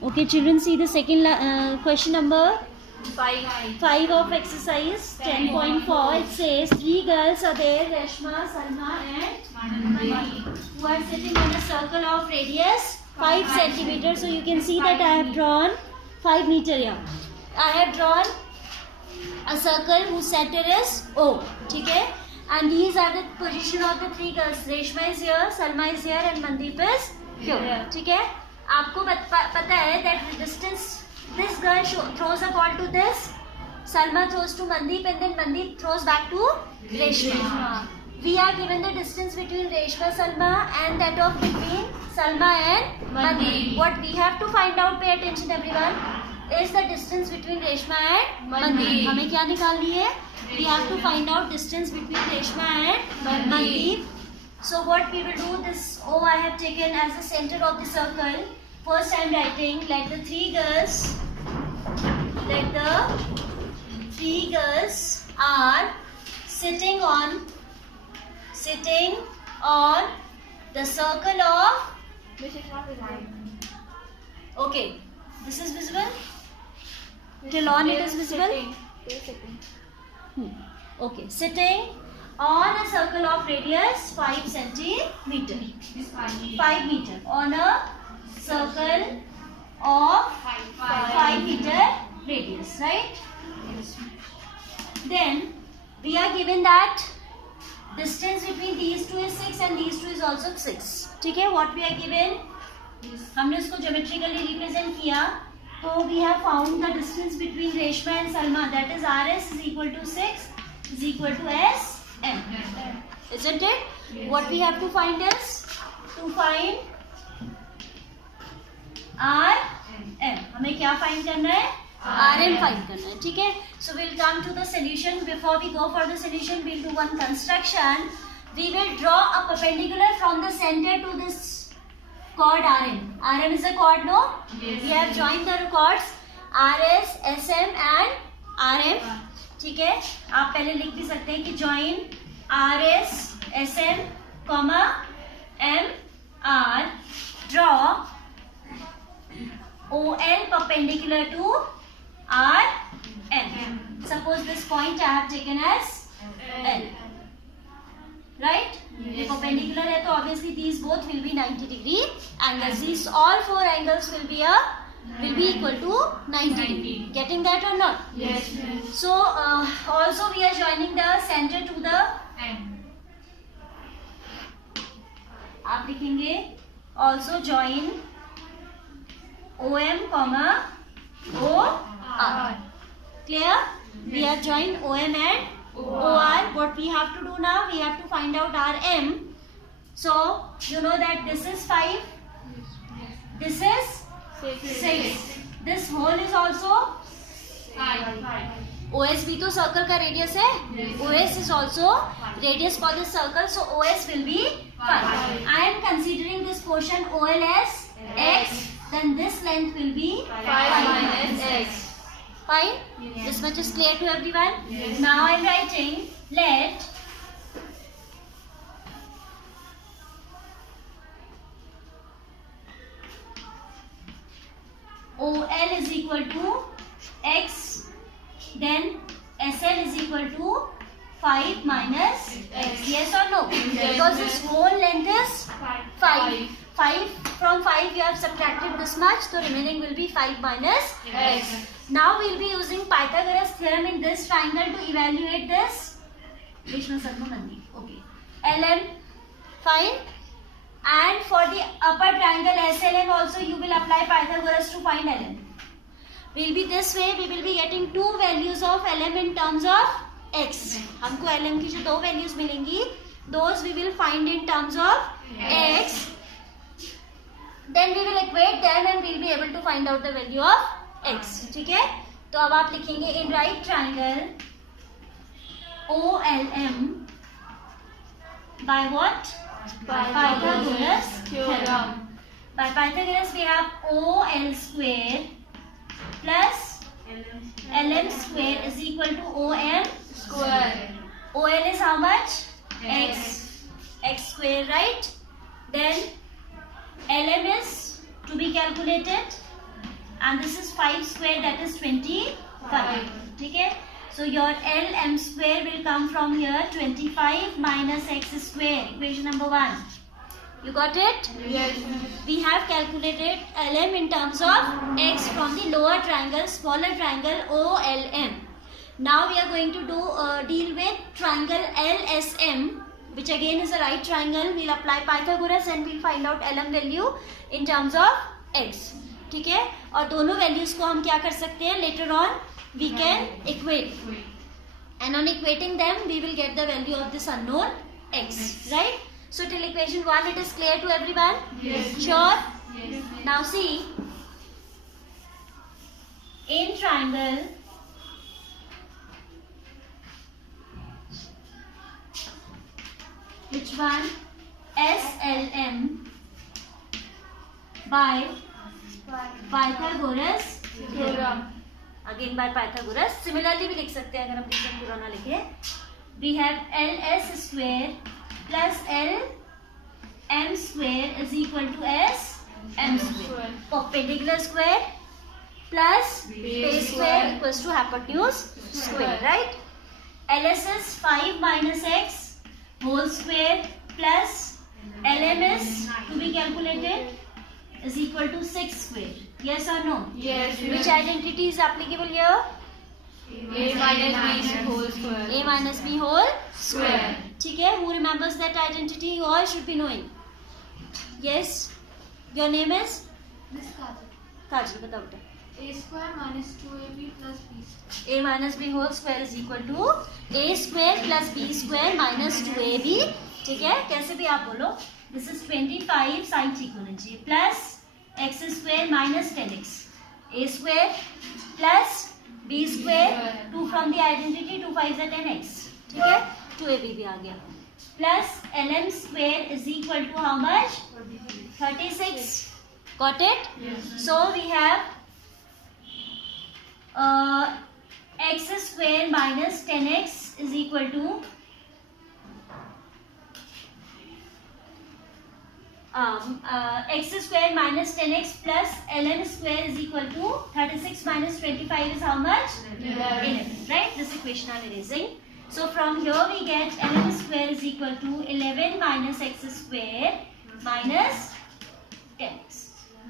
Okay, children, see the second question number 5 of exercise 10.4. It says 3 girls are there, Reshma, Salma and Mandeep, who are sitting in a circle of radius 5 centimeters. So you can see that I have drawn 5 meter here. I have drawn a circle whose center is O. Okay? And these are the position of the 3 girls. Reshma is here, Salma is here and Mandeep is here. Okay? आपको पता है that the distance this girl throws a ball to this, Salma throws to Mandeep and then Mandeep throws back to Reshma. We are given the distance between Reshma, Salma and that of between Salma and Mandeep. What we have to find out, pay attention everyone, is the distance between Reshma and Mandeep. हमें क्या निकालनी है? We have to find out distance between Reshma and Mandeep. So what we will do, this O I have taken as the center of the circle. First I am writing, let the three girls are sitting on the circle of. This is not aligned. Okay, this is visible. Till on it is visible. Okay, sitting on a circle of radius 5 centimeter. 5 meter on a circle of 5 meter radius, right? Then we are given that distance between these two is 6 and these two is also 6. ठीक है? What we are given? हमने उसको geometrically represent किया. So we have found the distance between Reshma and Salma, that is RS is equal to 6 is equal to SM. Isn't it? Yes. What we have to find is to find RM. हमें क्या find करना है? RM find करना है. ठीक है? So we'll come to the solution. Before we go for the solution, we'll do one construction. We will draw a perpendicular from the center to this chord RM. RM is a chord, no? Yes. We have joined the chords RS, SM and RM. ठीक है? आप पहले लिख भी सकते हैं कि join RS, SM, MR, draw OL perpendicular to RM. Suppose this point I have taken as L. Right? Yes. Perpendicular है तो obviously these both will be 90 degree angles. These all 4 angles will be equal to 90 degree. Getting that or not? Yes. So also we are joining the center to the And आप लिखेंगे also join OM comma OR. Clear? We have joined OM and OR. What we have to do now? We have to find out RM. So you know that this is 5. This is 6. This whole is also 5. OS भी तो circle का radius है. OS is also radius for this circle, so OS will be 5. I am considering this portion OL as X. Then this length will be 5 minus X. Fine? Yes. This much is clear to everyone? Yes. Now I am writing, let OL is equal to X, then SL is equal to 5 minus X. Yes or no? Yes. Because this whole length is 5. 5 from 5 you have subtracted this much, so remaining will be 5 minus X. Now we will be using Pythagoras theorem in this triangle to evaluate this. Okay. LM. Fine. And for the upper triangle SLM also you will apply Pythagoras to find LM. Will be this way, we will be getting 2 values of LM in terms of X. हमको LM की जो 2 values मिलेंगी, those we will find in terms of X. Then we will equate them and we will be able to find out the value of X. ठीक है? तो अब आप लिखेंगे in right triangle OLM by what? Pythagoras theorem. By Pythagoras we have OL square plus LM square is equal to OM Square. OL is how much? X. X square, right? Then LM is to be calculated and this is 5 square, that is 25. Okay, so your LM square will come from here, 25 minus x square, equation number 1. You got it? Yes. We have calculated LM in terms of x from the lower triangle, smaller triangle OLM. Now we are going to deal with triangle LSM, which again is a right triangle. We'll apply Pythagoras and we'll find out LM value in terms of x. ठीक है, और दोनों values को हम क्या कर सकते हैं, later on we can equate, and on equating them we will get the value of this unknown x, right? So till equation 1 it is clear to everyone? Yes. Sure? Yes. Now see, in triangle which one? SLM by Pythagoras Theorem. again by Pythagoras. Similarly भी लिख सकते हैं अगर हम reason पूरा ना लिखे. We have LS square plus LM square is equal to SM square. Perpendicular square plus base square equals to hypotenuse square, right? LS is 5 minus x whole square plus LM is to be calculated is equal to 6 square. Yes or no? Yes. Which identity is applicable here? A minus B whole square. A minus B whole Square. ठीक है? Who remembers that identity? You all should be knowing. Yes. Your name is? This Kajal. काजल, बताओ बेटा. A square minus 2AB plus B square. A minus B whole square is equal to A square plus B square minus 2AB. ठीक है? कैसे भी आप बोलो. This is 25 sign ठीक होना चाहिए plus x square minus 10x. A square plus B square 2 from the identity 2 5 is 10x. ठीक है? 2AB भी आ गया. Plus LM square is equal to how much? 36. Got it? Yes. So we have x square minus 10x is equal to x square minus 10x plus ln square is equal to 36 minus 25 is how much? 11. Right? This equation I am erasing. So from here we get ln square is equal to 11 minus x square minus 10x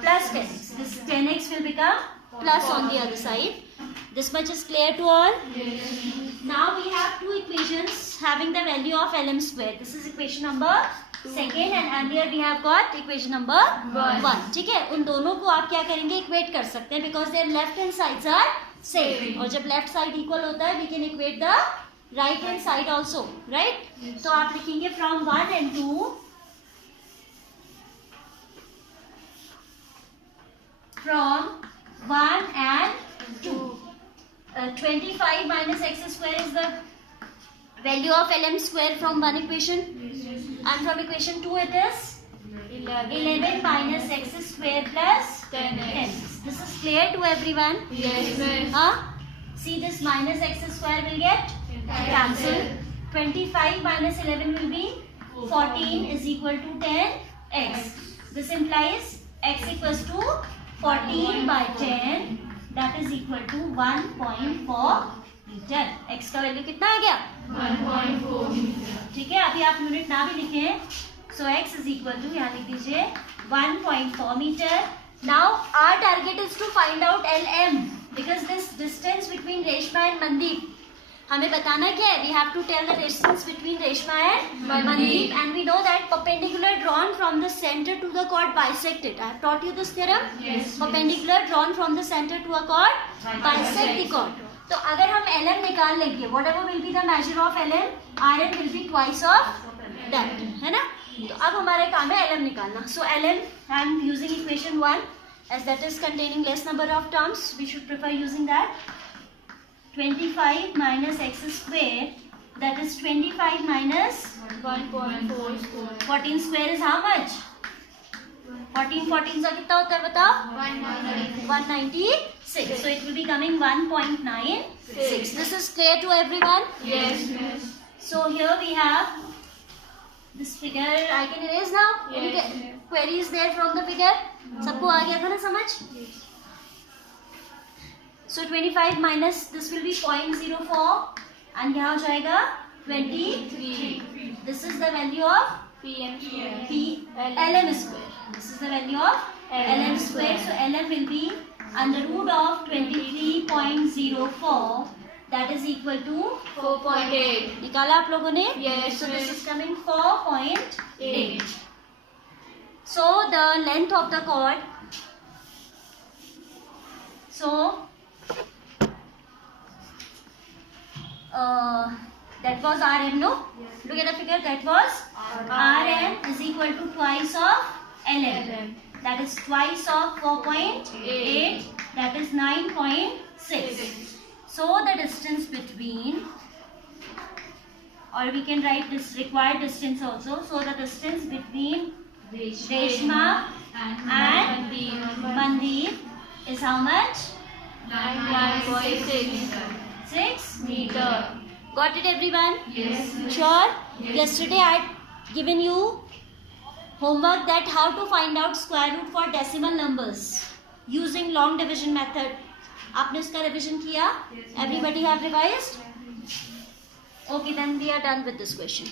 plus 10x. This 10x will become plus on the other side. This much is clear to all? Yes. Now we have two equations having the value of lm square. This is equation number second and earlier we have got equation number 1. ठीक है? उन दोनों को आप क्या करेंगे? Equate कर सकते हैं because their left hand sides are same. और जब left side equal होता है we can equate the right hand side also, right? तो आप लिखेंगे from 1 and 2. From 1 and 2. 25 minus x square is the value of lm square from one equation, and from equation 2 it is 11 minus x square plus 10. This is clear to everyone? Yes, ma'am. Huh? See, this minus x square will get cancelled. 25 minus 11 will be 14 is equal to 10x. This implies x equals to 14 by 10, that is equal to 1.4 metre. x का value कितना आ गया? 1.4 meter. ठीक है, अभी आप unit ना भी लिखें. So x is equal to, यहाँ लिख दीजिए 1.4 metre. Now our target is to find out LM because this distance between Reshma and Mandeep, हमें बताना क्या है? We have to tell the distance between Reshma and Mandeep, and we know that perpendicular drawn from the center to the chord bisect it. I have taught you this theorem. Yes. Perpendicular drawn from the center to a chord bisect the chord. तो अगर हम LM निकाल लेंगे, whatever will be the measure of LM, RM will be twice of that, है ना? तो अब हमारा काम है LM निकालना. So LM, I am using equation 1 as that is containing less number of terms. We should prefer using that. 25 minus x square, that is 25 minus 1.4 square. 14 square is how much? 14 का कितना होता है बताओ? 196. So it will be coming 1.96. This is clear to everyone? Yes, yes. So here we have this figure. I can erase now. Yes. Any queries there from the figure? सबको आ गया था ना समझ? So 25 minus this will be 0.04 and यहाँ हो जाएगा 23. This is the value of PM square. LM square. This is the value of LM square. So LM will be under root of 23.04. That is equal to 4.8. निकाला आप लोगों ने? Yes, So this miss. is coming 4.8. So the length of the chord. So that was RM, no? Yes. Look at the figure. That was RM is equal to twice of LM. That is twice of 4.8. That is 9.6. So the distance between, or we can write this required distance also. So the distance between Reshma and Mandeep is how much? 9.6 6 meter. Got it, everyone? Yes. Sure? Yes. Yesterday I had given you homework that how to find out square root for decimal numbers using long division method. आपने उसका revision किया? Everybody have revised? Okay, then we are done with this question.